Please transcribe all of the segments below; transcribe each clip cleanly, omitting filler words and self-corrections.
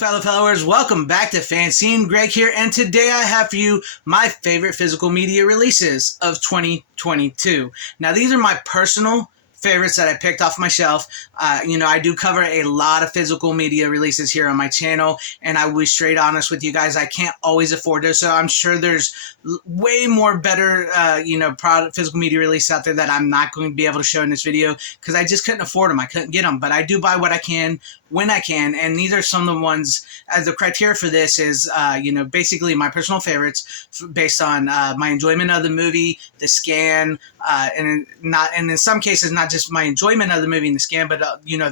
fellow followers, welcome back to FanZcene. Greg here, and today I have for you my favorite physical media releases of 2022. Now, these are my personal favorites that I picked off my shelf. I do cover a lot of physical media releases here on my channel, and I will be straight honest with you guys, I can't always afford those, so I'm sure there's way more better, physical media releases out there that I'm not going to be able to show in this video because I just couldn't afford them. I couldn't get them, but I do buy what I can when I can, and these are some of the ones. The criteria for this is, basically my personal favorites based on my enjoyment of the movie, the scan, and in some cases not just my enjoyment of the movie and the scan, but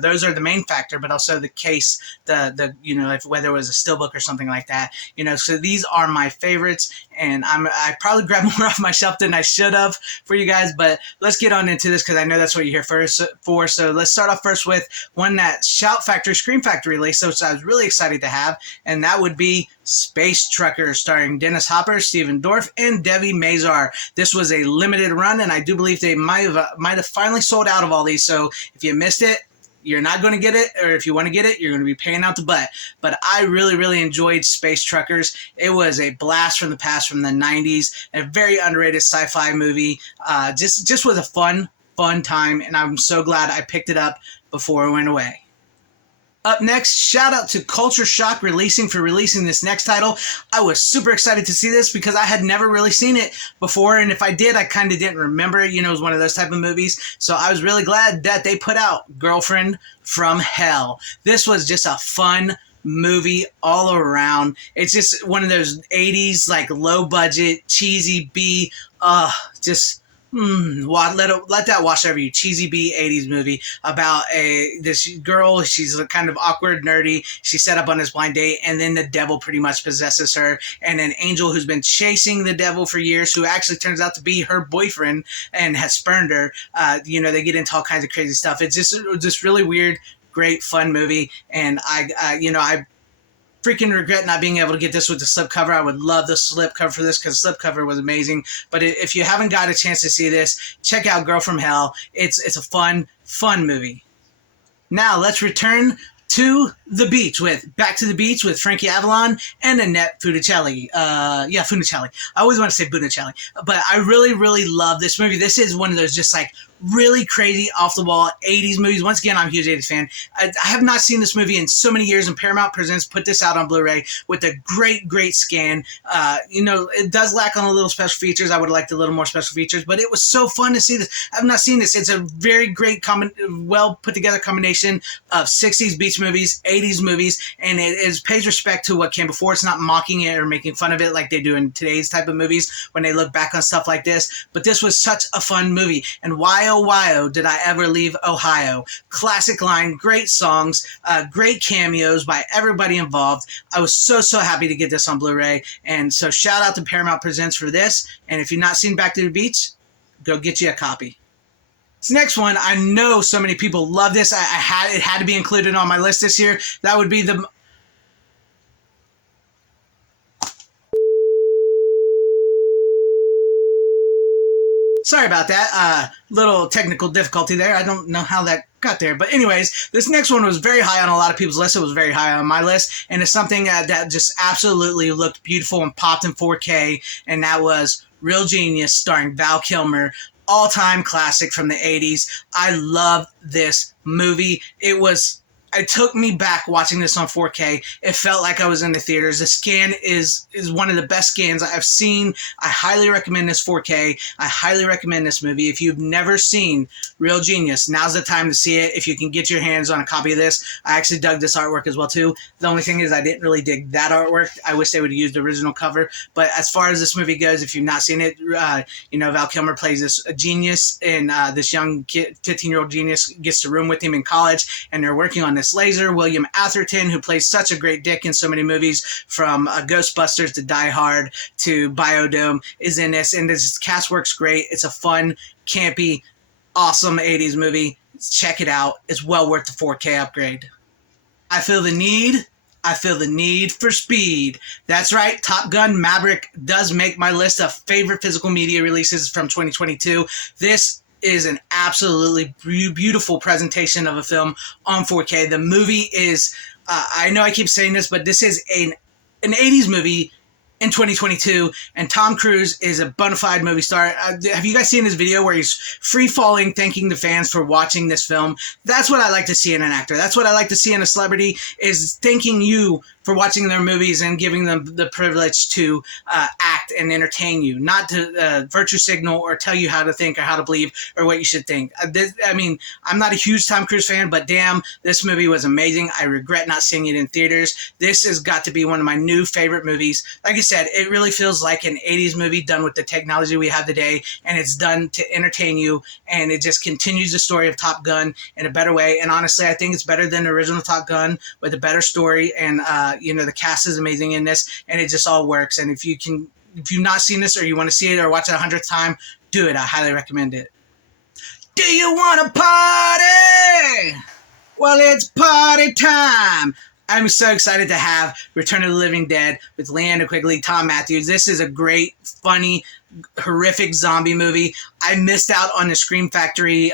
those are the main factor, but also the case, if whether it was a steelbook or something like that. So these are my favorites, and I probably grabbed more off my shelf than I should have for you guys, but let's get on into this because I know that's what you're here for. So let's start off first with one that Shout Factory Scream Factory released, which I was really excited to have, and that would be Space Truckers, starring Dennis Hopper, Steven Dorff, and Debbie Mazar. This was a limited run, and I do believe they might have finally sold out of all these, so if you missed it, you're not going to get it, or if you want to get it, you're going to be paying out the butt. But I really, really enjoyed Space Truckers. It was a blast from the past, from the 90s, a very underrated sci-fi movie. Just was a fun time, and I'm so glad I picked it up before it went away. Up next, shout out to Culture Shock for releasing this next title. I was super excited to see this because I had never really seen it before, and if I did, I kind of didn't remember it. It was one of those type of movies, so I was really glad that they put out Girlfriend from Hell. This was just a fun movie all around. It's just one of those 80s, like, low budget, cheesy B, let that wash over you. Cheesy B 80s movie about this girl. She's kind of awkward, nerdy. She's set up on this blind date, and then the devil pretty much possesses her. And an angel who's been chasing the devil for years, who actually turns out to be her boyfriend and has spurned her. They get into all kinds of crazy stuff. It's just really weird, great, fun movie. And I freaking regret not being able to get this with the slipcover. I would love the slipcover for this because the slipcover was amazing. But if you haven't got a chance to see this, check out Girl from Hell. It's a fun movie. Now let's return to the beach with Back to the Beach with Frankie Avalon and Annette Funicelli. Funicelli. I always want to say Bunicelli, but I really, really love this movie. This is one of those just like really crazy, off-the-wall 80s movies. Once again, I'm a huge 80s fan. I have not seen this movie in so many years, and Paramount Presents put this out on Blu-ray with a great scan. It does lack on a little special features. I would have liked a little more special features, but it was so fun to see this. I have not seen this. It's a very great, well put-together combination of 60s beach movies, 80s movies, and it pays respect to what came before. It's not mocking it or making fun of it like they do in today's type of movies when they look back on stuff like this, but this was such a fun movie. And why oh, did I ever leave Ohio? Classic line, great songs, great cameos by everybody involved. I was so happy to get this on Blu-ray, and so shout out to Paramount Presents for this, and if you've not seen Back to the Beach, go get you a copy. This next one, I know so many people love this. It had to be included on my list this year. That would be the... Sorry about that. Little technical difficulty there. I don't know how that got there. But anyways, this next one was very high on a lot of people's lists. It was very high on my list. And it's something that just absolutely looked beautiful and popped in 4K. And that was Real Genius, starring Val Kilmer. All-time classic from the 80s. I love this movie. It took me back watching this on 4K. It felt like I was in the theaters. The scan is one of the best scans I've seen. I highly recommend this 4K. I highly recommend this movie. If you've never seen Real Genius, now's the time to see it. If you can get your hands on a copy of this. I actually dug this artwork as well too. The only thing is I didn't really dig that artwork. I wish they would have used the original cover. But as far as this movie goes, if you've not seen it, Val Kilmer plays this genius, and this young kid, 15-year-old genius, gets to room with him in college, and they're working on this laser. William Atherton, who plays such a great dick in so many movies, from Ghostbusters to Die Hard to Biodome, is in this, and this cast works great. It's a fun, campy, awesome 80s movie. Check it out. It's well worth the 4K upgrade. I feel the need for speed. That's right, Top Gun Maverick does make my list of favorite physical media releases from 2022. This is an absolutely beautiful presentation of a film on 4K. The movie is I know I keep saying this, but this is an 80s movie in 2022, and Tom Cruise is a bona fide movie star. Have you guys seen his video where he's free falling, thanking the fans for watching this film? That's what I like to see in an actor. That's what I like to see in a celebrity, is thanking you for watching their movies and giving them the privilege to act and entertain you, not to virtue signal or tell you how to think or how to believe or what you should think. I mean, I'm not a huge Tom Cruise fan, but damn, this movie was amazing. I regret not seeing it in theaters. This has got to be one of my new favorite movies. Like I said, it really feels like an 80s movie done with the technology we have today, and it's done to entertain you, and it just continues the story of Top Gun in a better way. And honestly, I think it's better than the original Top Gun, with a better story, and the cast is amazing in this, and it just all works. And if you've not seen this, or you want to see it or watch it 100th time, do it. I highly recommend it. Do you want to party? Well, it's party time. I'm so excited to have Return of the Living Dead with Leanna Quigley, Tom Matthews. This is a great, funny, horrific zombie movie. I missed out on the Scream Factory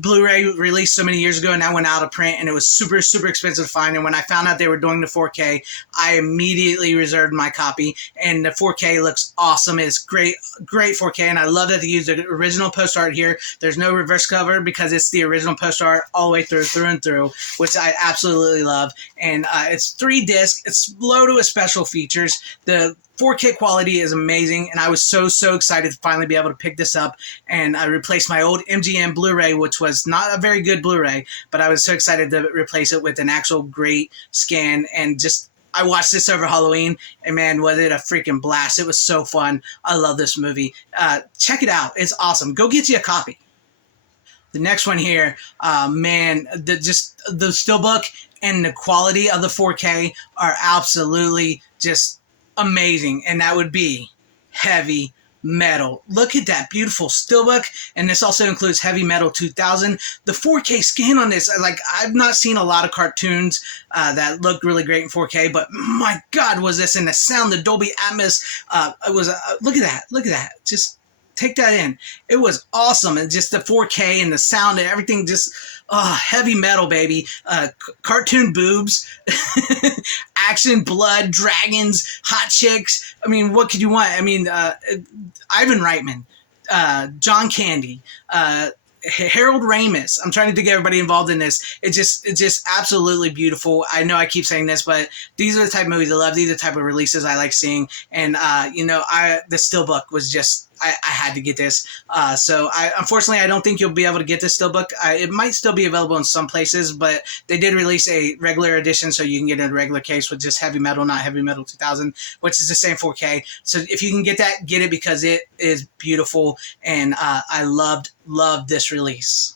Blu-ray released so many years ago, and that went out of print, and it was super, super expensive to find. And when I found out they were doing the 4K, I immediately reserved my copy, and the 4K looks awesome. It's great, great 4K, and I love that they used the original post art here. There's no reverse cover because it's the original post art all the way through and through, which I absolutely love. And it's 3 discs. It's loaded with special features. The 4K quality is amazing, and I was so excited to finally be able to pick this up. And I replaced my old MGM Blu-ray, which was not a very good Blu-ray, but I was so excited to replace it with an actual great scan. And just, I watched this over Halloween, and man, was it a freaking blast. It was so fun. I love this movie. Check it out. It's awesome. Go get you a copy. The next one here, man, the steelbook and the quality of the 4K are absolutely just amazing, and that would be Heavy Metal. Look at that beautiful steelbook, and this also includes Heavy Metal 2000. The 4K scan on this, like, I've not seen a lot of cartoons that look really great in 4K, but my God, was this, and the sound, the Dolby Atmos, it was, look at that, just take that in. It was awesome, and just the 4K and the sound and everything, just Heavy Metal, baby. Cartoon boobs, action, blood, dragons, hot chicks. I mean, what could you want? I mean, Ivan Reitman, John Candy, Harold Ramis. I'm trying to think of everybody involved in this. It's just absolutely beautiful. I know I keep saying this, but these are the type of movies I love. These are the type of releases I like seeing. And, the steelbook was just, I had to get this. So unfortunately, I don't think you'll be able to get this steelbook. It might still be available in some places, but they did release a regular edition, so you can get a regular case with just Heavy Metal, not Heavy Metal 2000, which is the same 4K. So if you can get that, get it, because it is beautiful, and I loved this release.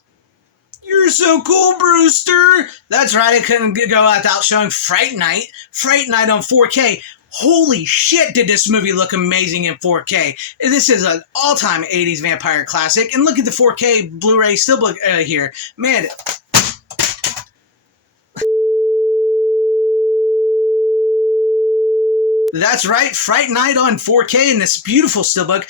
You're so cool, Brewster. That's right, I couldn't go without showing Fright Night. Fright Night on 4K. Holy shit, did this movie look amazing in 4K. This is an all-time 80s vampire classic. And look at the 4K Blu-ray steelbook here. Man. That's right, Fright Night on 4K in this beautiful steelbook.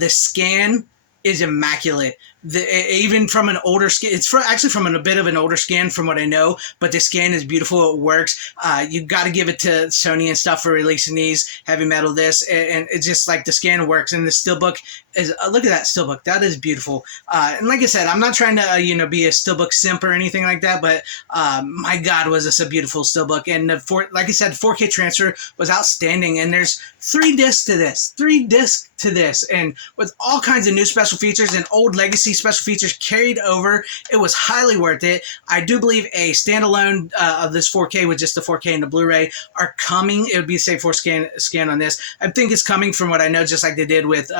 The scan is immaculate. Even from an older scan, it's actually from a bit of an older scan from what I know, but the scan is beautiful. It works. You got to give it to Sony and stuff for releasing these Heavy Metal this, and it's just like the scan works. And the steelbook is, look at that steelbook. That is beautiful. And like I said, I'm not trying to be a steelbook simp or anything like that, but my God, was this a beautiful steelbook. And like I said, 4K transfer was outstanding. And there's 3 discs to this, and with all kinds of new special features and old legacy special features carried over. It was highly worth it. I do believe a standalone of this 4K with just the 4K and the Blu-ray are coming. It would be the same 4K scan on this. I think it's coming from what I know, just like they did with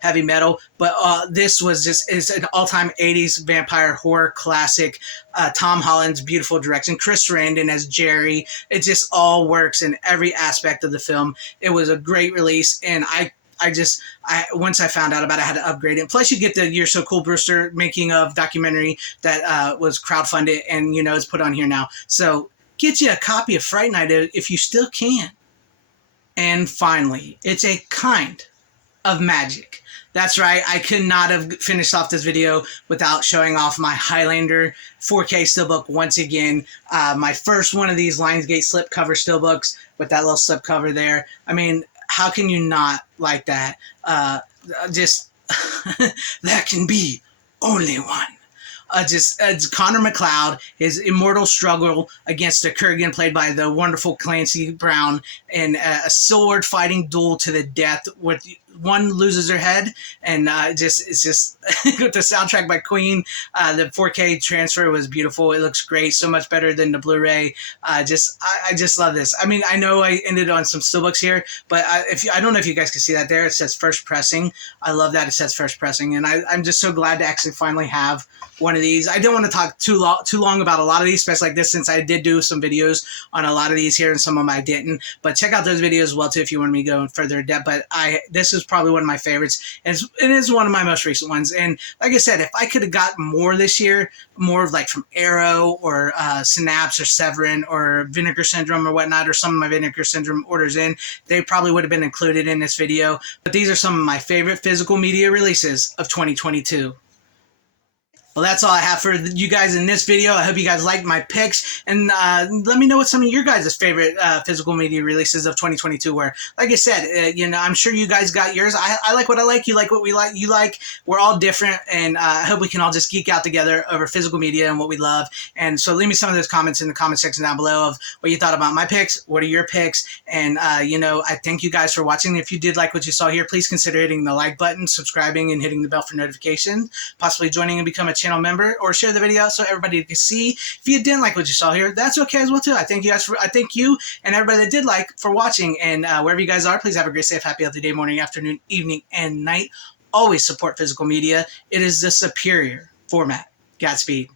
Heavy Metal. But this is an all-time 80s vampire horror classic. Tom Holland's beautiful direction. Chris Sarandon as Jerry. It just all works in every aspect of the film. It was a great release, and I once I found out about it, I had to upgrade it. Plus, you get the You're So Cool, Brewster making of documentary that was crowdfunded and, is put on here now. So get you a copy of Fright Night if you still can. And finally, it's a kind of magic. That's right. I could not have finished off this video without showing off my Highlander 4K steelbook once again. My first one of these Lionsgate slipcover steelbooks with that little slipcover there. I mean, how can you not like that? Just there can be only one. Connor McLeod, his immortal struggle against a Kurgan played by the wonderful Clancy Brown, in a sword fighting duel to the death with one loses her head, and it's just with the soundtrack by Queen. The 4K transfer was beautiful. It looks great, so much better than the Blu-ray. I just love this. I mean, I know I ended on some steelbooks here, but I don't know if you guys can see that there. It says first pressing. I love that it says first pressing, and I'm just so glad to actually finally have one of these. I didn't want to talk too long about a lot of these, especially like this, since I did do some videos on a lot of these here, and some of them I didn't. But check out those videos as well too if you want me to go in further depth. But this is probably one of my favorites, and it is one of my most recent ones. And like I said, if I could have got more this year, more of like from Arrow or Synapse or Severin or Vinegar Syndrome or whatnot, or some of my Vinegar Syndrome orders in, they probably would have been included in this video. But these are some of my favorite physical media releases of 2022. Well, that's all I have for you guys in this video. I hope you guys liked my picks, and let me know what some of your guys' favorite physical media releases of 2022 were. Like I said, I'm sure you guys got yours. I like what I like. You like what we like. You like. We're all different, and I hope we can all just geek out together over physical media and what we love. And so leave me some of those comments in the comment section down below of what you thought about my picks. What are your picks? And, I thank you guys for watching. If you did like what you saw here, please consider hitting the like button, subscribing, and hitting the bell for notifications, possibly joining and become a channel member, or share the video so everybody can see. If you didn't like what you saw here, that's okay as well too. I thank you and everybody that did like for watching, and wherever you guys are, please have a great, safe, happy, healthy day, morning, afternoon, evening, and night. Always support physical media. It is the superior format. Godspeed.